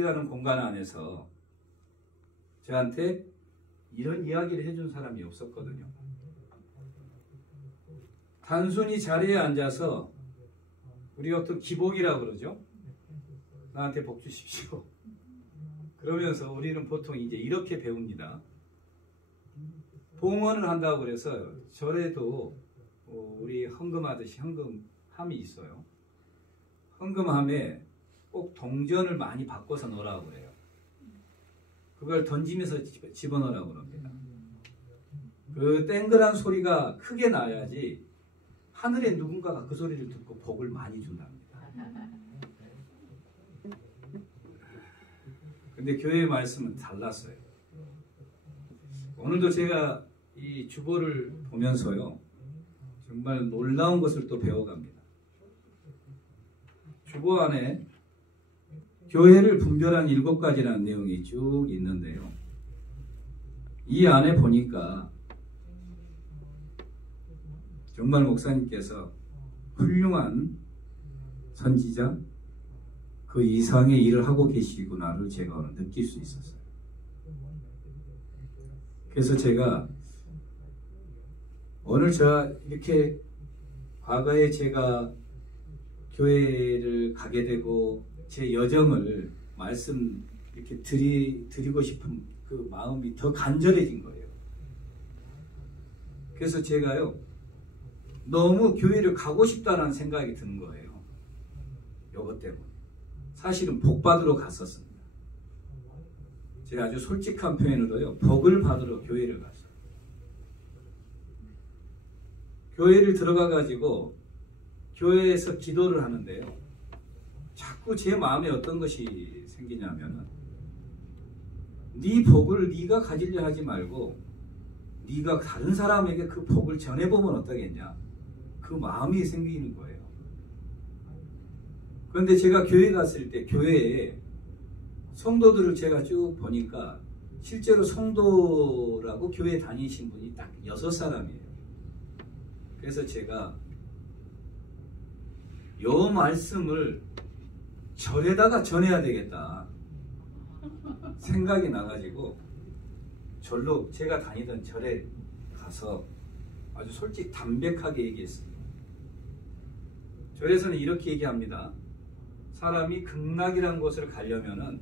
라는 공간 안에서 저한테 이런 이야기를 해준 사람이 없었거든요. 단순히 자리에 앉아서 우리가 또 기복이라고 그러죠. 나한테 복 주십시오. 그러면서 우리는 보통 이제 이렇게 배웁니다. 봉헌을 한다고 그래서 절에도 우리 헌금하듯이 헌금함이 있어요. 헌금함에 꼭 동전을 많이 바꿔서 넣으라고 그래요. 그걸 던지면서 집어넣으라고 그럽니다. 그 땡그란 소리가 크게 나야지 하늘에 누군가가 그 소리를 듣고 복을 많이 준답니다. 근데 교회의 말씀은 달랐어요. 오늘도 제가 이 주보를 보면서요, 정말 놀라운 것을 또 배워갑니다. 주보 안에 교회를 분별한 7가지라는 내용이 쭉 있는데요. 이 안에 보니까 정말 목사님께서 훌륭한 선지자, 그 이상의 일을 하고 계시구나를 제가 오늘 느낄 수 있었어요. 그래서 제가 오늘 이렇게 과거에 제가 교회를 가게 되고 제 여정을 말씀 이렇게 드리고 싶은 그 마음이 더 간절해진 거예요. 그래서 제가요, 너무 교회를 가고 싶다는 생각이 드는 거예요. 요것 때문에. 사실은 복 받으러 갔었습니다. 제가 아주 솔직한 표현으로요, 복을 받으러 교회를 갔어요. 교회를 들어가 가지고 교회에서 기도를 하는데요, 자꾸 제 마음에 어떤 것이 생기냐면은, 네 복을 네가 가지려 하지 말고 네가 다른 사람에게 그 복을 전해보면 어떠겠냐, 그 마음이 생기는 거예요. 그런데 제가 교회 갔을 때 교회에 성도들을 제가 쭉 보니까 실제로 성도라고 교회 다니신 분이 딱 6사람이에요. 그래서 제가 요 말씀을 절에다가 전해야 되겠다 생각이 나가지고 절로 제가 다니던 절에 가서 아주 솔직히 담백하게 얘기했습니다. 절에서는 이렇게 얘기합니다. 사람이 극락이라는 곳을 가려면은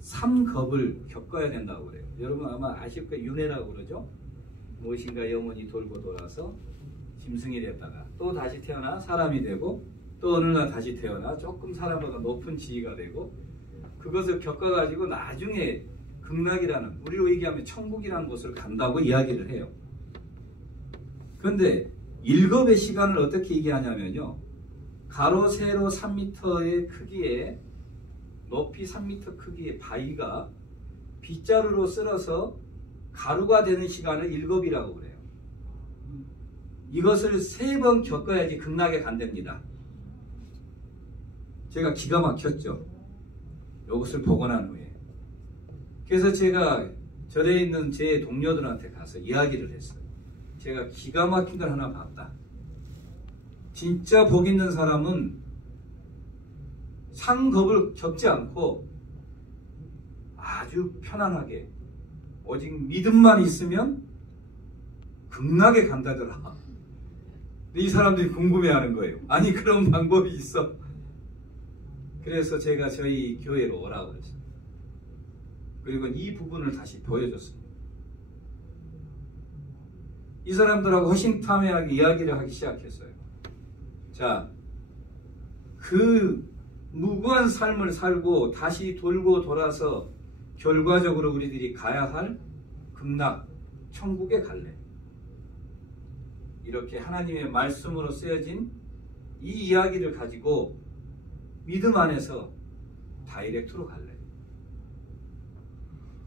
3겁을 겪어야 된다고 그래요. 여러분 아마 아실 거예요. 윤회라고 그러죠. 무엇인가 영혼이 돌고 돌아서 짐승이 됐다가 또 다시 태어나 사람이 되고 또 어느 날 다시 태어나 조금 사람보다 높은 지위가 되고, 그것을 겪어가지고 나중에 극락이라는, 우리로 얘기하면 천국이라는 곳을 간다고 이야기를 해요. 그런데 1겁의 시간을 어떻게 얘기하냐면요, 가로 세로 3m의 크기에, 높이 3m 크기의 바위가 빗자루로 쓸어서 가루가 되는 시간을 1겁이라고 그래요. 이것을 3번 겪어야지 극락에 간답니다. 제가 기가 막혔죠. 이것을 보고 난 후에. 그래서 제가 절에 있는 제 동료들한테 가서 이야기를 했어요. 제가 기가 막힌 걸 하나 봤다. 진짜 복 있는 사람은 상겁을 겪지 않고 아주 편안하게 오직 믿음만 있으면 극락에 간다더라. 이 사람들이 궁금해하는 거예요. 아니 그런 방법이 있어. 그래서 제가 저희 교회로 오라고 그랬어요. 그리고 이 부분을 다시 보여줬습니다. 이 사람들하고 허심탄회하게 이야기를 하기 시작했어요. 자, 그 무고한 삶을 살고 다시 돌고 돌아서 결과적으로 우리들이 가야 할 극락, 천국에 갈래. 이렇게 하나님의 말씀으로 쓰여진 이 이야기를 가지고 믿음 안에서 다이렉트로 갈래.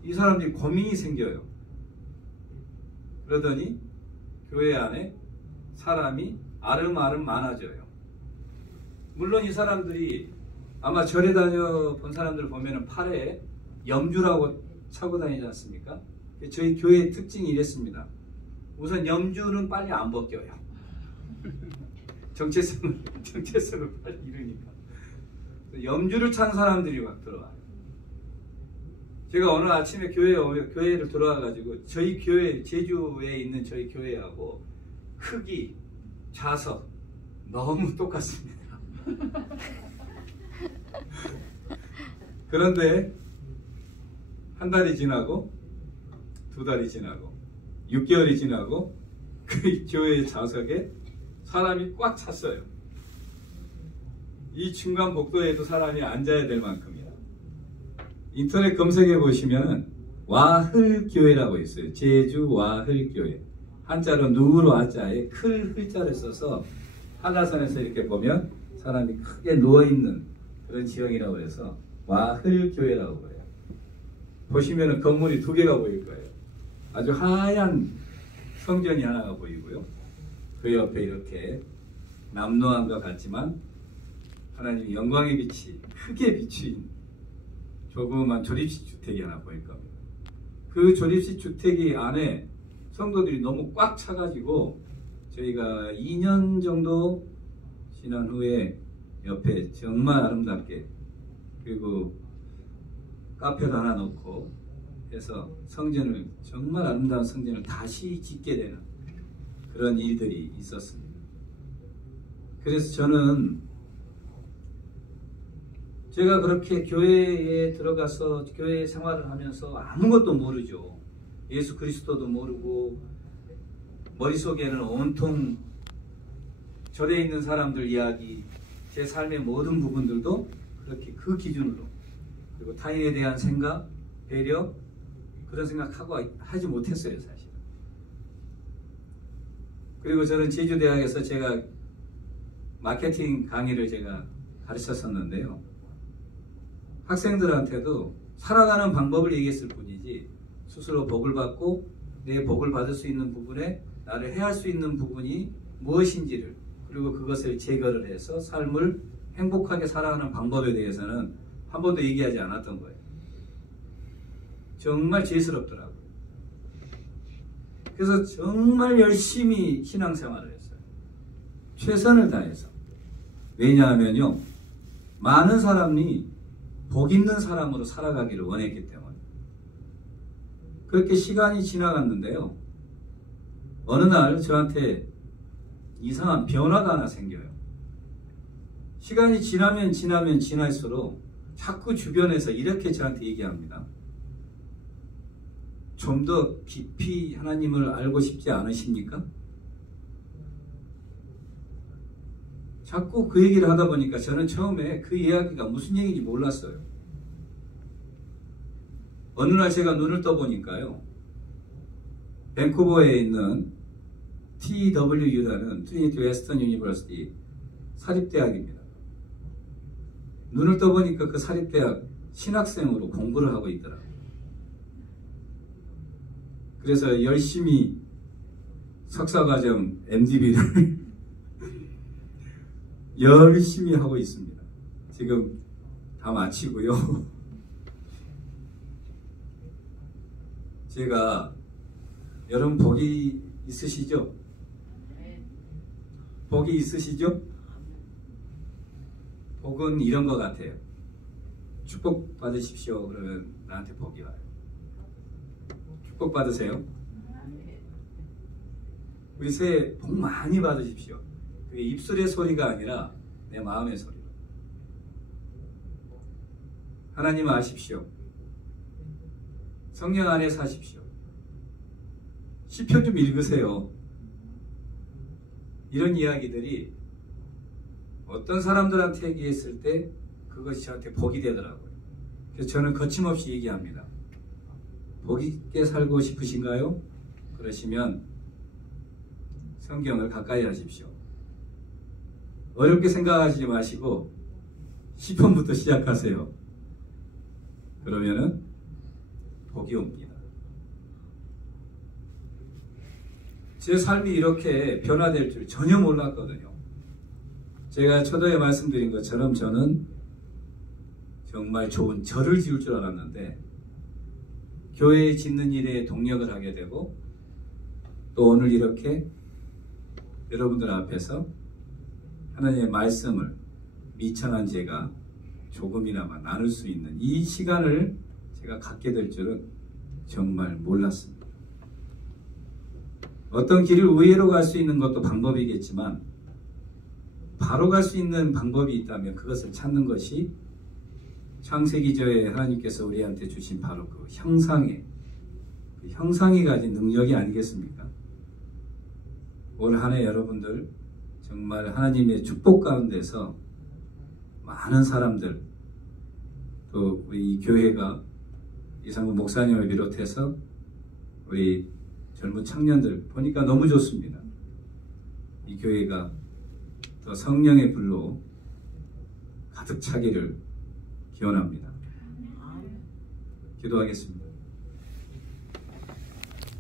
이 사람들이 고민이 생겨요. 그러더니 교회 안에 사람이 아름아름 많아져요. 물론 이 사람들이 아마 절에 다녀본 사람들 보면은 팔에 염주라고 차고 다니지 않습니까? 저희 교회의 특징이 이랬습니다. 우선 염주는 빨리 안 벗겨요. 정체성을 빨리 잃으니까. 염주를 찬 사람들이 막 들어와요. 제가 오늘 아침에 교회를 들어와가지고 저희 교회, 제주에 있는 저희 교회하고 크기, 좌석 너무 똑같습니다. 그런데 한 달이 지나고 2달이 지나고 6개월이 지나고 그 교회 좌석에 사람이 꽉 찼어요. 이 중간 복도에도 사람이 앉아야 될 만큼이야. 인터넷 검색해 보시면 와흘교회라고 있어요. 제주 와흘교회. 한자로 누로 아자에 클 흘자를 써서 한라산에서 이렇게 보면 사람이 크게 누워있는 그런 지형이라고 해서 와흘교회라고 해요. 보시면 건물이 2개가 보일 거예요. 아주 하얀 성전이 하나가 보이고요. 그 옆에 이렇게 남노안과 같지만 하나님의 영광의 빛이 크게 비추인 조그만 조립식 주택이 하나 보일 겁니다. 그 조립식 주택이 안에 성도들이 너무 꽉 차가지고 저희가 2년 정도 지난 후에 옆에 정말 아름답게 그리고 카페를 하나 놓고 해서 성전을 정말 아름다운 성전을 다시 짓게 되는 그런 일들이 있었습니다. 그래서 저는 제가 그렇게 교회에 들어가서 교회 생활을 하면서 아무것도 모르죠. 예수 그리스도도 모르고 머릿속에는 온통 절에 있는 사람들 이야기, 제 삶의 모든 부분들도 그렇게 그 기준으로 그리고 타인에 대한 생각, 배려 그런 생각하고 하지 못했어요, 사실. 그리고 저는 제주대학에서 제가 마케팅 강의를 제가 가르쳤었는데요. 학생들한테도 살아가는 방법을 얘기했을 뿐이지 스스로 복을 받고 내 복을 받을 수 있는 부분에 나를 해할 수 있는 부분이 무엇인지를 그리고 그것을 제거를 해서 삶을 행복하게 살아가는 방법에 대해서는 한 번도 얘기하지 않았던 거예요. 정말 죄스럽더라고요. 그래서 정말 열심히 신앙생활을 했어요. 최선을 다해서. 왜냐하면요, 많은 사람이 복 있는 사람으로 살아가기를 원했기 때문에. 그렇게 시간이 지나갔는데요. 어느 날 저한테 이상한 변화가 하나 생겨요. 시간이 지나면 지날수록 자꾸 주변에서 이렇게 저한테 얘기합니다. 좀 더 깊이 하나님을 알고 싶지 않으십니까? 자꾸 그 얘기를 하다 보니까 저는 처음에 그 이야기가 무슨 얘기인지 몰랐어요. 어느 날 제가 눈을 떠보니까요. 밴쿠버에 있는 TWU라는 트리니티 웨스턴 유니버시티 사립대학입니다. 눈을 떠보니까 그 사립대학 신학생으로 공부를 하고 있더라고요. 그래서 열심히 석사과정 MDB를 열심히 하고 있습니다. 지금 다 마치고요. 제가 여러분 복이 있으시죠? 복이 있으시죠? 복은 이런 것 같아요. 축복 받으십시오. 그러면 나한테 복이 와요. 축복 받으세요. 우리 새해 복 많이 받으십시오. 그게 입술의 소리가 아니라 내 마음의 소리로. 하나님 아십시오. 성령 안에 사십시오. 시편 좀 읽으세요. 이런 이야기들이 어떤 사람들한테 얘기했을 때 그것이 저한테 복이 되더라고요. 그래서 저는 거침없이 얘기합니다. 복 있게 살고 싶으신가요? 그러시면 성경을 가까이 하십시오. 어렵게 생각하시지 마시고 시편부터 시작하세요. 그러면은 복이 옵니다. 제 삶이 이렇게 변화될 줄 전혀 몰랐거든요. 제가 초도에 말씀드린 것처럼 저는 정말 좋은 절을 지을 줄 알았는데 교회 짓는 일에 동력을 하게 되고 또 오늘 이렇게 여러분들 앞에서 하나님의 말씀을 미천한 제가 조금이나마 나눌 수 있는 이 시간을 제가 제가 갖게 될 줄은 정말 몰랐습니다. 어떤 길을 의외로 갈 수 있는 것도 방법이겠지만 바로 갈 수 있는 방법이 있다면 그것을 찾는 것이 창세기저에 하나님께서 우리한테 주신 바로 그 형상이 가진 능력이 아니겠습니까? 올 한 해 여러분들 정말 하나님의 축복 가운데서 많은 사람들, 또 우리 이 교회가 이상훈 목사님을 비롯해서 우리 젊은 청년들 보니까 너무 좋습니다. 이 교회가 더 성령의 불로 가득 차기를 기원합니다. 기도하겠습니다.